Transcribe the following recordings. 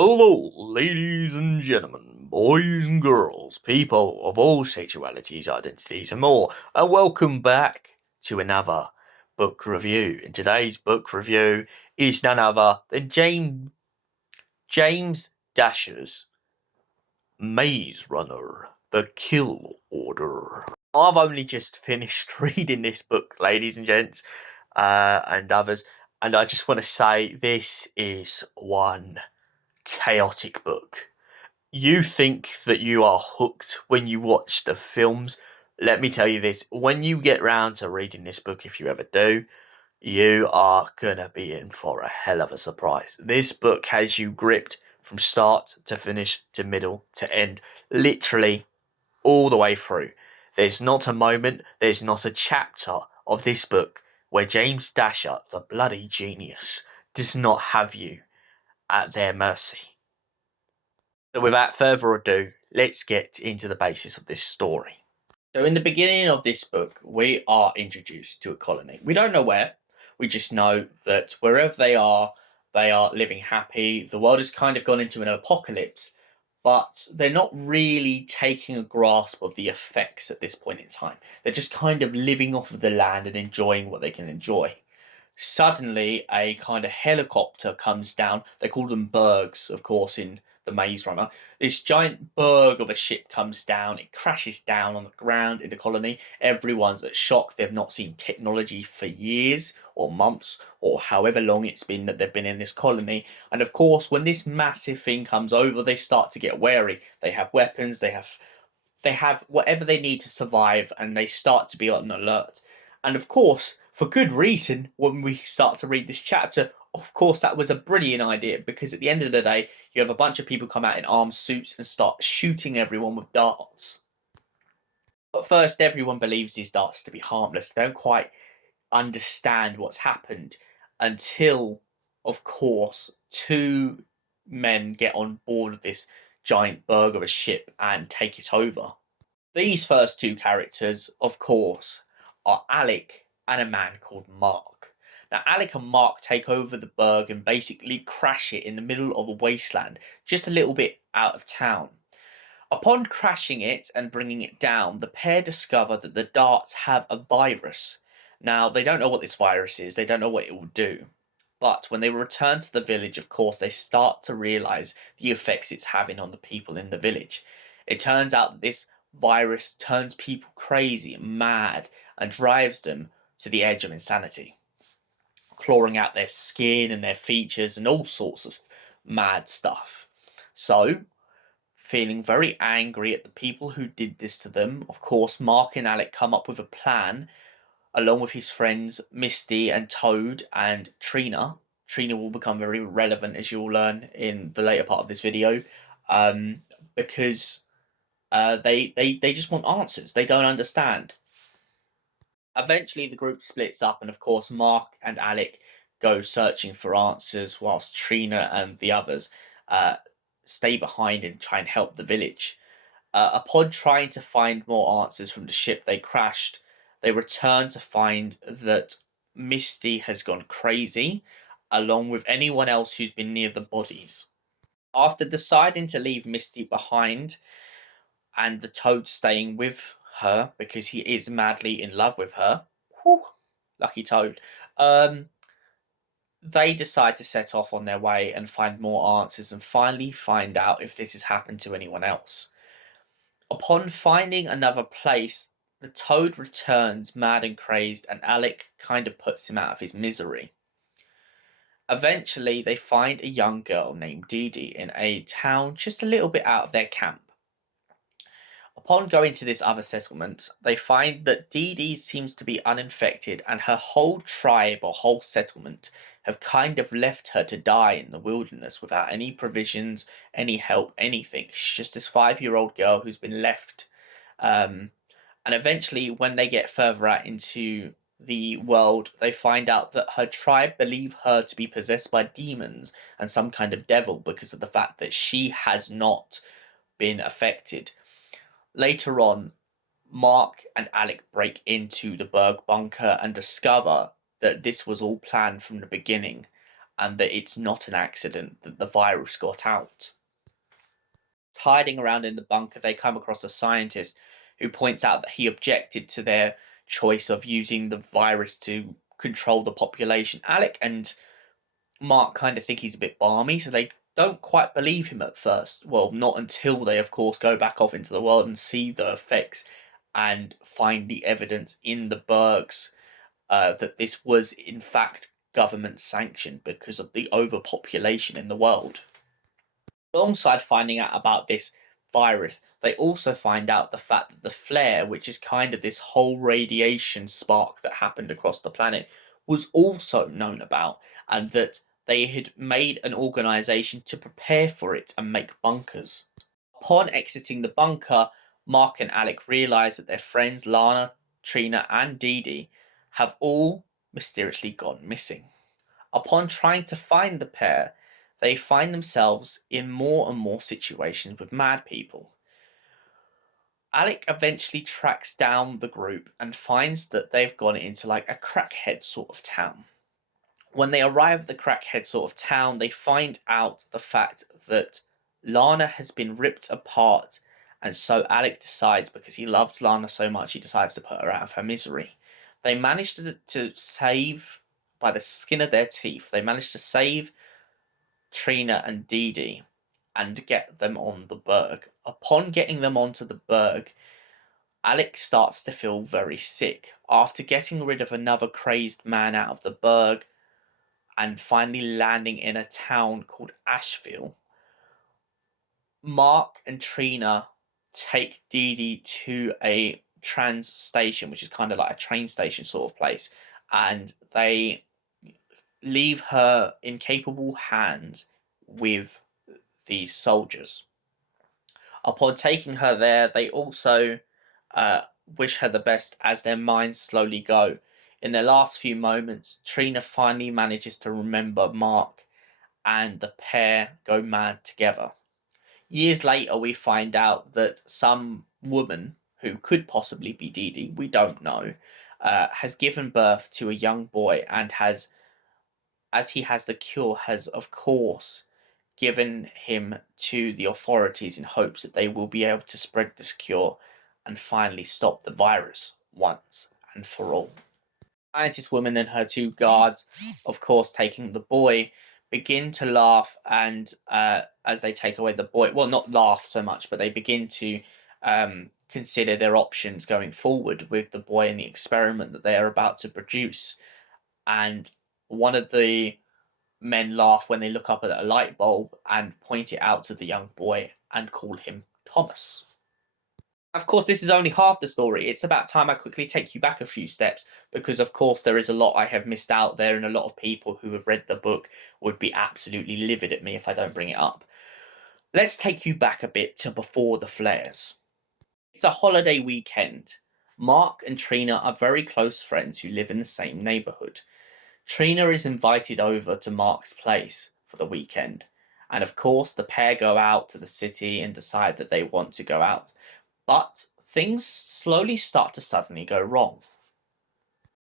Hello, ladies and gentlemen, boys and girls, people of all sexualities, identities, and more, and welcome back to another book review. And today's book review is none other than James Dasher's Maze Runner: The Kill Order. I've only just finished reading this book, ladies and gents, and others, and I just want to say this is one chaotic book. You think that you are hooked when you watch the films. Let me tell you this, when you get round to reading this book, if you ever do, you are gonna be in for a hell of a surprise. This book has you gripped from start to finish to middle to end, literally all the way through. There's not a moment, there's not a chapter of this book where James Dasher, the bloody genius, does not have you at their mercy. So without further ado, let's get into the basis of this story. So in the beginning of this book, we are introduced to a colony. We don't know where. We just know that wherever they are living happy. The world has kind of gone into an apocalypse, but they're not really taking a grasp of the effects at this point in time. They're just kind of living off of the land and enjoying what they can enjoy. Suddenly, a kind of helicopter comes down. They call them bergs, of course, in the Maze Runner. This giant berg of a ship comes down. It crashes down on the ground in the colony. Everyone's at shock. They've not seen technology for years or months or however long it's been that they've been in this colony. And of course, when this massive thing comes over, they start to get wary. They have weapons. They have whatever they need to survive, and they start to be on alert. And of course, for good reason, when we start to read this chapter, of course, that was a brilliant idea, because at the end of the day, you have a bunch of people come out in armed suits and start shooting everyone with darts. At first, everyone believes these darts to be harmless. They don't quite understand what's happened until, of course, two men get on board of this giant berg of a ship and take it over. These first two characters, of course, are Alec and a man called Mark. Now, Alec and Mark take over the berg and basically crash it in the middle of a wasteland, just a little bit out of town. Upon crashing it and bringing it down, the pair discover that the darts have a virus. Now, they don't know what this virus is, they don't know what it will do. But when they return to the village, of course, they start to realise the effects it's having on the people in the village. It turns out that this virus turns people crazy and mad and drives them to the edge of insanity, clawing out their skin and their features and all sorts of mad stuff. So, feeling very angry at the people who did this to them, of course, Mark and Alec come up with a plan along with his friends Misty and Toad and Trina. Trina will become very relevant, as you'll learn in the later part of this video, because they just want answers. They don't understand. Eventually, the group splits up, and of course, Mark and Alec go searching for answers, whilst Trina and the others stay behind and try and help the village. Upon trying to find more answers from the ship they crashed, they return to find that Misty has gone crazy, along with anyone else who's been near the bodies. After deciding to leave Misty behind, and the Toad staying with her because he is madly in love with her, whew, lucky Toad, they decide to set off on their way and find more answers and finally find out if this has happened to anyone else. Upon finding another place, the Toad returns mad and crazed, and Alec kind of puts him out of his misery. Eventually, they find a young girl named Dee Dee in a town just a little bit out of their camp. Upon going to this other settlement, they find that Dee Dee seems to be uninfected, and her whole tribe or whole settlement have kind of left her to die in the wilderness without any provisions, any help, anything. She's just this 5-year-old girl who's been left. And eventually, when they get further out into the world, they find out that her tribe believe her to be possessed by demons and some kind of devil because of the fact that she has not been affected. Later on, Mark and Alec break into the Berg bunker and discover that this was all planned from the beginning, and that it's not an accident that the virus got out. Hiding around in the bunker, they come across a scientist who points out that he objected to their choice of using the virus to control the population. Alec and Mark kind of think he's a bit balmy, so they don't quite believe him at first. Well, not until they, of course, go back off into the world and see the effects and find the evidence in the Bergs that this was, in fact, government sanctioned because of the overpopulation in the world. Alongside finding out about this virus, they also find out the fact that the flare, which is kind of this whole radiation spark that happened across the planet, was also known about, and that they had made an organization to prepare for it and make bunkers. Upon exiting the bunker, Mark and Alec realize that their friends Lana, Trina, and Dee Dee have all mysteriously gone missing. Upon trying to find the pair, they find themselves in more and more situations with mad people. Alec eventually tracks down the group and finds that they've gone into like a crackhead sort of town. When they arrive at the crackhead sort of town, they find out the fact that Lana has been ripped apart, and so Alec decides, because he loves Lana so much, he decides to put her out of her misery. They manage to save, by the skin of their teeth, they manage to save Trina and Dee Dee and get them on the Berg. Upon getting them onto the Berg, Alec starts to feel very sick. After getting rid of another crazed man out of the Berg and finally landing in a town called Asheville, Mark and Trina take Dee Dee to a trans station, which is kind of like a train station sort of place, and they leave her in capable hands with these soldiers. Upon taking her there, they also wish her the best as their minds slowly go. In their last few moments, Trina finally manages to remember Mark, and the pair go mad together. Years later, we find out that some woman, who could possibly be Dee Dee, we don't know, has given birth to a young boy and has, as he has the cure, has of course given him to the authorities in hopes that they will be able to spread this cure and finally stop the virus once and for all. The scientist woman and her two guards, of course, taking the boy, begin to laugh, and as they take away the boy, well, not laugh so much, but they begin to consider their options going forward with the boy and the experiment that they are about to produce. And one of the men laugh when they look up at a light bulb and point it out to the young boy and call him Thomas. Of course, this is only half the story. It's about time I quickly take you back a few steps, because of course there is a lot I have missed out there, and a lot of people who have read the book would be absolutely livid at me if I don't bring it up. Let's take you back a bit to before the flares. It's a holiday weekend. Mark and Trina are very close friends who live in the same neighbourhood. Trina is invited over to Mark's place for the weekend, and of course the pair go out to the city and decide that they want to go out. But things slowly start to suddenly go wrong.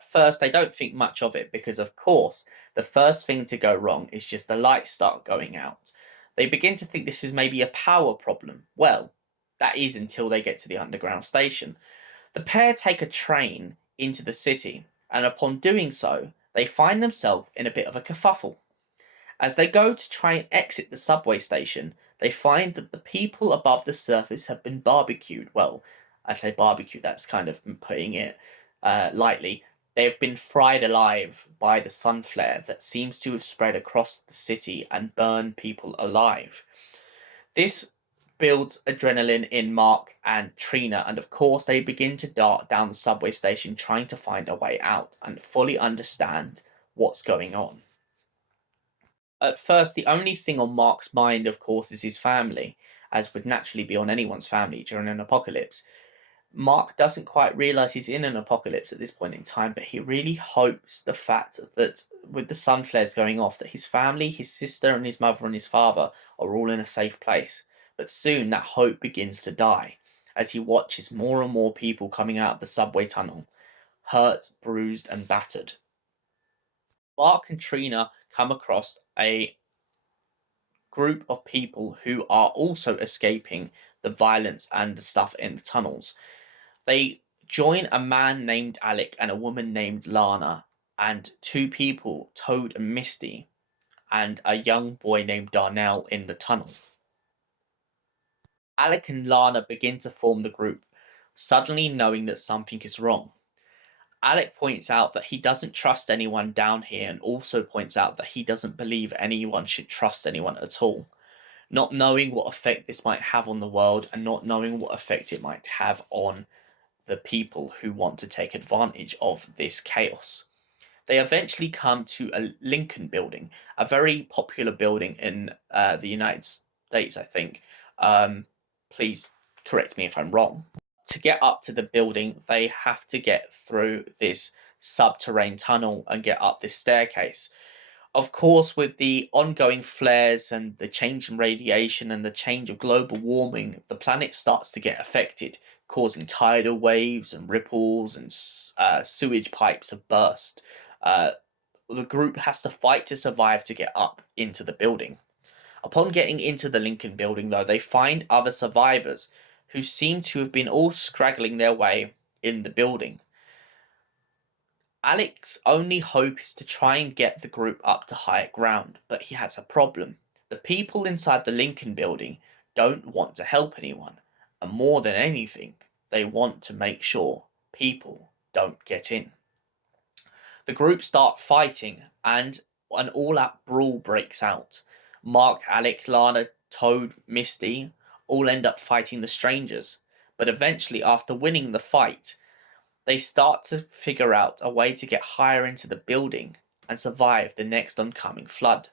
At first, they don't think much of it because, of course, the first thing to go wrong is just the lights start going out. They begin to think this is maybe a power problem. Well, that is until they get to the underground station. The pair take a train into the city, and upon doing so, they find themselves in a bit of a kerfuffle. As they go to try and exit the subway station, they find that the people above the surface have been barbecued. Well, I say barbecue, that's kind of putting it lightly. They have been fried alive by the sun flare that seems to have spread across the city and burned people alive. This builds adrenaline in Mark and Trina, and of course they begin to dart down the subway station trying to find a way out and fully understand what's going on. At first, the only thing on Mark's mind, of course, is his family, as would naturally be on anyone's family during an apocalypse. Mark doesn't quite realise he's in an apocalypse at this point in time, but he really hopes the fact that with the sun flares going off, that his family, his sister and his mother and his father are all in a safe place. But soon that hope begins to die, as he watches more and more people coming out of the subway tunnel, hurt, bruised and battered. Mark and Trina come across a group of people who are also escaping the violence and the stuff in the tunnels. They join a man named Alec and a woman named Lana, and two people, Toad and Misty, and a young boy named Darnell in the tunnel. Alec and Lana begin to form the group, suddenly knowing that something is wrong. Alec points out that he doesn't trust anyone down here, and also points out that he doesn't believe anyone should trust anyone at all. Not knowing what effect this might have on the world, and not knowing what effect it might have on the people who want to take advantage of this chaos. They eventually come to a Lincoln building, a very popular building in the United States, I think. Please correct me if I'm wrong. To get up to the building, they have to get through this subterranean tunnel and get up this staircase. Of course, with the ongoing flares and the change in radiation and the change of global warming, the planet starts to get affected, causing tidal waves and ripples, and sewage pipes have burst. The group has to fight to survive to get up into the building. Upon getting into the Lincoln building, though, they find other survivors who seem to have been all scraggling their way in the building. Alec's only hope is to try and get the group up to higher ground, but he has a problem. The people inside the Lincoln building don't want to help anyone, and more than anything, they want to make sure people don't get in. The group start fighting, and an all-out brawl breaks out. Mark, Alec, Lana, Toad, Misty all end up fighting the strangers, but eventually, after winning the fight, they start to figure out a way to get higher into the building and survive the next oncoming flood.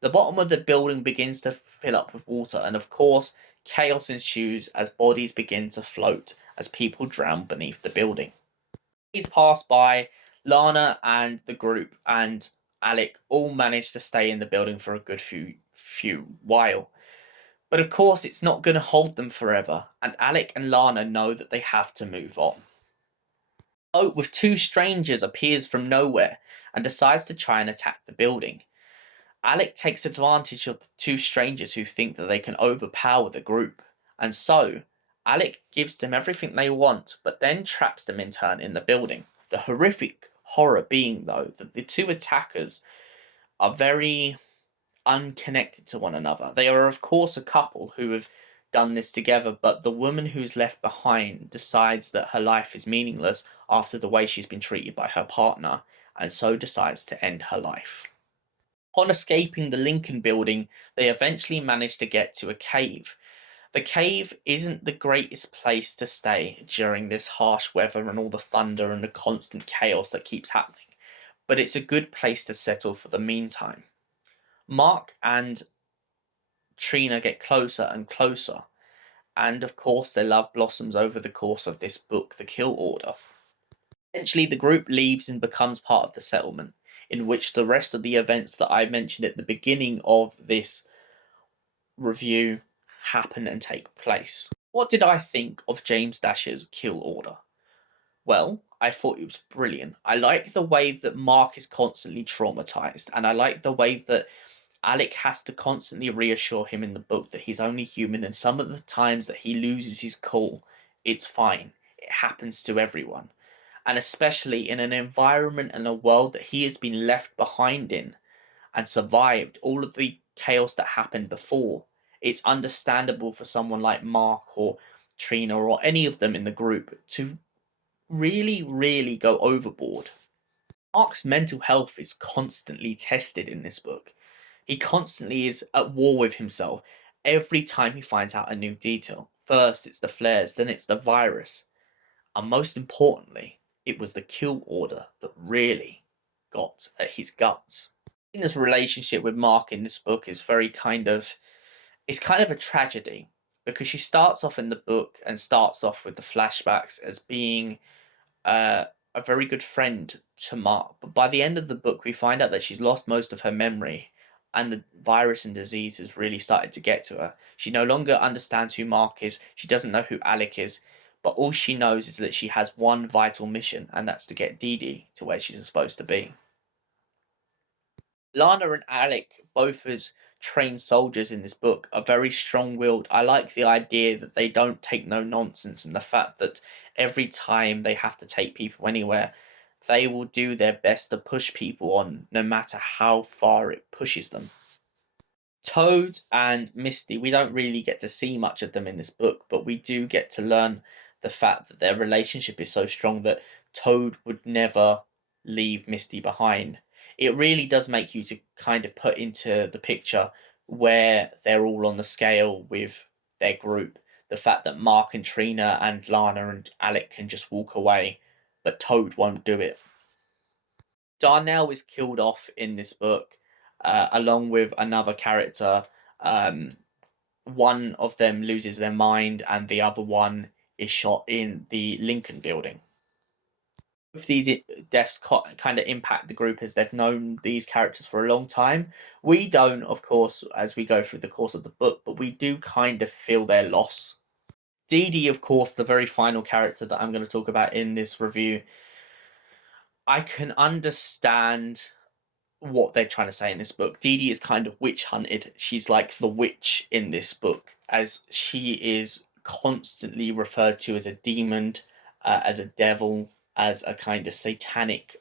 The bottom of the building begins to fill up with water, and of course, chaos ensues as bodies begin to float as people drown beneath the building. Days pass by, Lana and the group and Alec all manage to stay in the building for a good few while. But of course, it's not going to hold them forever, and Alec and Lana know that they have to move on. Boat with two strangers appears from nowhere and decides to try and attack the building. Alec takes advantage of the two strangers who think that they can overpower the group, and so Alec gives them everything they want, but then traps them in turn in the building. The horrific horror being, though, that the two attackers are very unconnected to one another. They are, of course, a couple who have done this together, but the woman who's left behind decides that her life is meaningless after the way she's been treated by her partner, and so decides to end her life. Upon escaping the Lincoln building, they eventually manage to get to a cave. The cave isn't the greatest place to stay during this harsh weather and all the thunder and the constant chaos that keeps happening, but it's a good place to settle for the meantime. Mark and Trina get closer and closer, and of course their love blossoms over the course of this book, The Kill Order. Eventually the group leaves and becomes part of the settlement, in which the rest of the events that I mentioned at the beginning of this review happen and take place. What did I think of James Dasher's Kill Order? Well, I thought it was brilliant. I like the way that Mark is constantly traumatized, and I like the way that Alec has to constantly reassure him in the book that he's only human, and some of the times that he loses his cool, it's fine. It happens to everyone. And especially in an environment and a world that he has been left behind in and survived all of the chaos that happened before, it's understandable for someone like Mark or Trina or any of them in the group to really, really go overboard. Mark's mental health is constantly tested in this book. He constantly is at war with himself every time he finds out a new detail. First it's the flares, then it's the virus, and most importantly, it was the kill order that really got at his guts. Tina's relationship with Mark in this book is it's kind of a tragedy, because she starts off in the book and starts off with the flashbacks as being a very good friend to Mark, but by the end of the book we find out that she's lost most of her memory, and the virus and disease has really started to get to her. She no longer understands who Mark is, she doesn't know who Alec is, but all she knows is that she has one vital mission, and that's to get Dee Dee to where she's supposed to be. Lana and Alec, both as trained soldiers in this book, are very strong-willed. I like the idea that they don't take no nonsense, and the fact that every time they have to take people anywhere, they will do their best to push people on, no matter how far it pushes them. Toad and Misty, we don't really get to see much of them in this book, but we do get to learn the fact that their relationship is so strong that Toad would never leave Misty behind. It really does make you to kind of put into the picture where they're all on the scale with their group. The fact that Mark and Trina and Lana and Alec can just walk away, but Toad won't do it. Darnell is killed off in this book, along with another character. One of them loses their mind, and the other one is shot in the Lincoln building. Both these deaths kind of impact the group, as they've known these characters for a long time. We don't, of course, as we go through the course of the book, but we do kind of feel their loss. Dee Dee, of course, the very final character that I'm going to talk about in this review. I can understand what they're trying to say in this book. Dee Dee is kind of witch hunted. She's like the witch in this book, as she is constantly referred to as a demon, as a devil, as a kind of satanic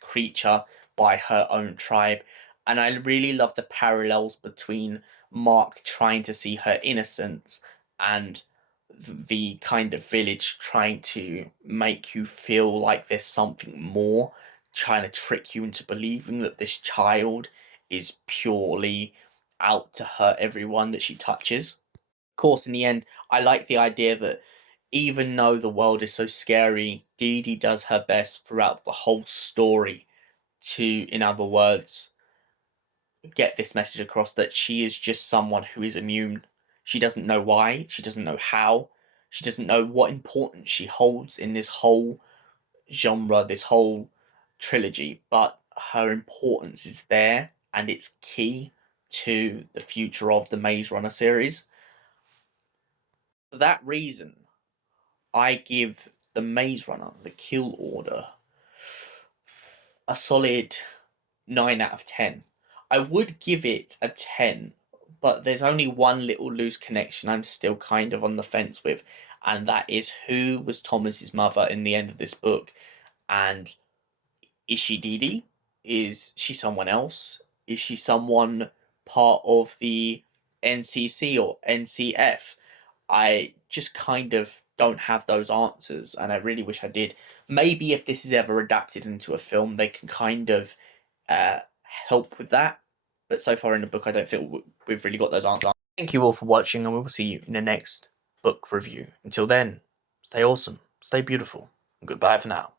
creature by her own tribe. And I really love the parallels between Mark trying to see her innocence and the kind of village trying to make you feel like there's something more, trying to trick you into believing that this child is purely out to hurt everyone that she touches. Of course, in the end, I like the idea that even though the world is so scary, Dee Dee does her best throughout the whole story to, in other words, get this message across that she is just someone who is immune. She doesn't know why, she doesn't know how, she doesn't know what importance she holds in this whole genre, this whole trilogy, but her importance is there, and it's key to the future of the Maze Runner series. For that reason, I give the Maze Runner, The Kill Order, a solid 9 out of 10. I would give it a 10, but there's only one little loose connection I'm still kind of on the fence with, and that is who was Thomas's mother in the end of this book, and is she Dee Dee? Is she someone else? Is she someone part of the NCC or NCF? I just kind of don't have those answers, and I really wish I did. Maybe if this is ever adapted into a film, they can kind of help with that. But so far in the book, I don't feel we've really got those answers. Thank you all for watching, and we will see you in the next book review. Until then, stay awesome, stay beautiful, and goodbye for now.